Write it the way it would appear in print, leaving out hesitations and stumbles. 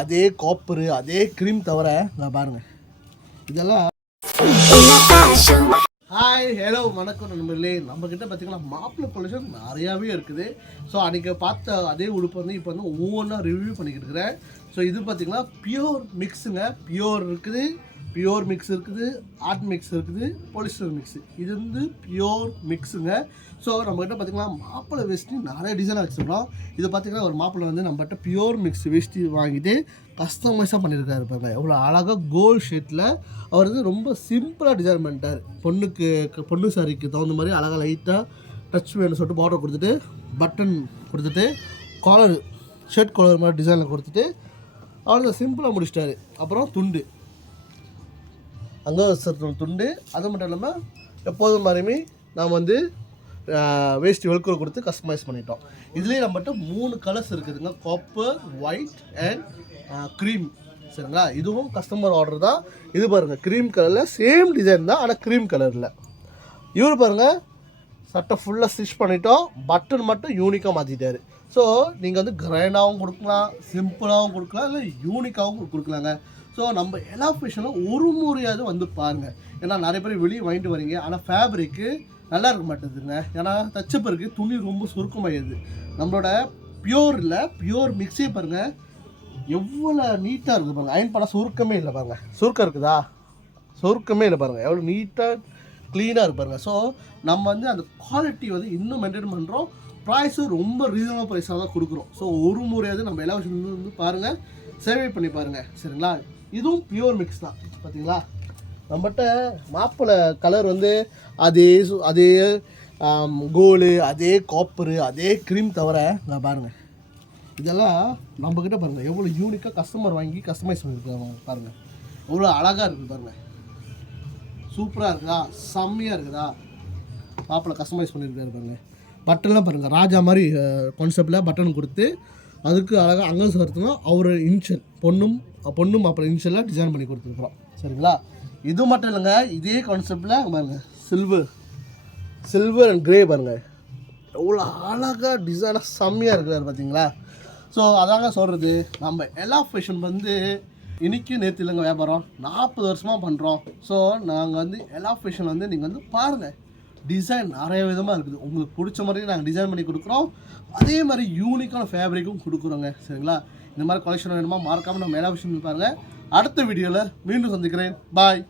அதே காப்பரு அதே க்ரீம் தவிர நான் பாருங்கள் இதெல்லாம். ஹாய் ஹலோ வணக்கம் நண்பர்களே. நம்மக்கிட்ட பார்த்திங்கன்னா மாப்பிள்ளை கொலெக்ஷன் நிறையாவே இருக்குது. ஸோ அன்றைக்கி பார்த்த அதே உடுப்பு வந்து இப்போ வந்து ஒவ்வொன்றா ரிவ்யூ பண்ணிக்கிட்டு இருக்கிறேன். ஸோ இது பார்த்திங்கன்னா பியோர் மிக்ஸுங்க. பியோர் இருக்குது, பியோர் மிக்ஸ் இருக்குது, ஆர்ட் மிக்ஸ் இருக்குது, பாலிஸ்டர் மிக்ஸு. இது வந்து பியோர் மிக்ஸுங்க. ஸோ நம்மகிட்ட பார்த்திங்கன்னா மாப்பிள்ளை வேஷ்டி நிறைய டிசைனாக வச்சுருக்கோம். இது பார்த்திங்கன்னா ஒரு மாப்பிள்ளை வந்து நம்மகிட்ட பியோர் மிக்ஸ் வேஷ்டி வாங்கிட்டு கஸ்டமைஸாக பண்ணியிருக்காரு. பாருங்க எவ்வளோ அழகாக கோல்டு ஷேட்டில் அவர் வந்து ரொம்ப சிம்பிளாக டிசைன் பண்ணிட்டார். பொண்ணு சாரிக்கு தகுந்த மாதிரி அழகாக லைட்டாக டச் வேணும்னு சொல்லிட்டு பார்டர் கொடுத்துட்டு பட்டன் கொடுத்துட்டு காலர் ஷர்ட் காலர் மாதிரி டிசைனில் கொடுத்துட்டு அவ்வளோ சிம்பிளாக முடிச்சிட்டாரு. அப்புறம் துண்டு அங்கே துண்டு. அது மட்டும் இல்லாமல் எப்போதும் மாதிரியுமே நாம் வந்து வேஸ்ட் வெல்க்ரோ கொடுத்து கஸ்டமைஸ் பண்ணிட்டோம். இதுலேயே நம்மகிட்ட 3 கலர்ஸ் இருக்குதுங்க, காப்பர், ஒயிட் அண்ட் க்ரீம். சரிங்களா, இதுவும் கஸ்டமர் ஆர்டர் தான். இது பாருங்கள் க்ரீம் கலரில் சேம் டிசைன் தான், ஆனால் க்ரீம் கலரில். இவர் பாருங்கள் சட்டை ஃபுல்லாக ஸ்டிச் பண்ணிட்டோம், பட்டன் மட்டும் யூனிக்காக மாற்றிட்டார். ஸோ நீங்கள் வந்து கிராண்டாகவும் கொடுக்கலாம், சிம்பிளாகவும் கொடுக்கலாம், இல்லை யூனிக்காகவும் கொடுக்கலாங்க. ஸோ நம்ம எல்லா ஃபேஷனும் ஒரு முறையாவது வந்து பாருங்கள். ஏன்னா நிறைய பேர் வெளியே வாங்கிட்டு வரீங்க, ஆனால் ஃபேப்ரிக்கு நல்லா இருக்க மாட்டேதுங்க. ஏன்னா தச்சப்பருக்கு துணி ரொம்ப சுருக்கமாகிடுது. நம்மளோட பியோர் மிக்ஸே பாருங்கள் எவ்வளோ நீட்டாக இருக்குது பாருங்கள். அயன் பண்ணால் சுருக்கமே இல்லை பாருங்கள். சுருக்கம் இருக்குதா? சுருக்கமே இல்லை பாருங்கள். எவ்வளோ நீட்டாக க்ளீனாக இருக்கு பாருங்கள். ஸோ நம்ம வந்து அந்த குவாலிட்டி வந்து இன்னும் மெயின்டைன் பண்ணுறோம். ப்ரைஸும் ரொம்ப ரீசனபிள் ப்ரைஸாக தான் கொடுக்குறோம். ஸோ ஒரு முறையாவது நம்ம எல்லா விஷயம் வந்து பாருங்கள், சேவை பண்ணி பாருங்கள். சரிங்களா, இதுவும் பியோர் மிக்ஸ் தான். பார்த்தீங்களா, நம்மகிட்ட மாப்பிள்ளை கலர் வந்து அதே கோல்டு, அதே காப்பரு, அதே க்ரீம் தவிர நான் பாருங்கள் இதெல்லாம் நம்மக்கிட்ட பாருங்கள் எவ்வளோ யூனிக்காக கஸ்டமர் வாங்கி கஸ்டமைஸ் பண்ணியிருக்காங்க. பாருங்கள் எவ்வளோ அழகாக இருக்குது பாருங்கள். சூப்பராக இருக்குதா? செம்மையாக இருக்குதா? மாப்பிள்ளை கஸ்டமைஸ் பண்ணியிருக்காரு பாருங்கள். பட்டன்லாம் பாருங்கள் ராஜா மாதிரி கான்செப்டில் பட்டன் கொடுத்து அதுக்கு அழகாக அங்கே சேர்த்துனா அவர் இன்ஷியல் பொண்ணும் மாப்பிள்ளை இன்ஷியலாக டிசைன் பண்ணி கொடுத்துருக்குறோம். சரிங்களா, இது மட்டும் இல்லைங்க, இதே கான்செப்டில் பாருங்கள் சில்வர் அண்ட் கிரே பாருங்கள் எவ்வளோ அழகாக டிசைனாக செம்மையாக இருக்கிறார் பார்த்தீங்களா. ஸோ அதாங்க சொல்கிறது, நம்ம எல்லா ஃபேஷன் வந்து இன்றைக்கி நேற்று இல்லைங்க வியாபாரம், 40 வருஷமாக பண்ணுறோம். ஸோ நாங்கள் வந்து எல்லா ஃபேஷன் வந்து நீங்கள் வந்து பாருங்கள், டிசைன் நிறைய விதமாக இருக்குது. உங்களுக்கு பிடிச்ச மாதிரி நாங்கள் டிசைன் பண்ணி கொடுக்குறோம். அதே மாதிரி யூனிக்கான ஃபேப்ரிக்கும் கொடுக்குறோங்க. சரிங்களா, இந்த மாதிரி கலெக்ஷன் வேணுமா மறக்காமல் நம்ம எல்லா விஷயம் பாருங்கள். அடுத்த வீடியோவில் மீண்டும் சந்திக்கிறேன். பாய்.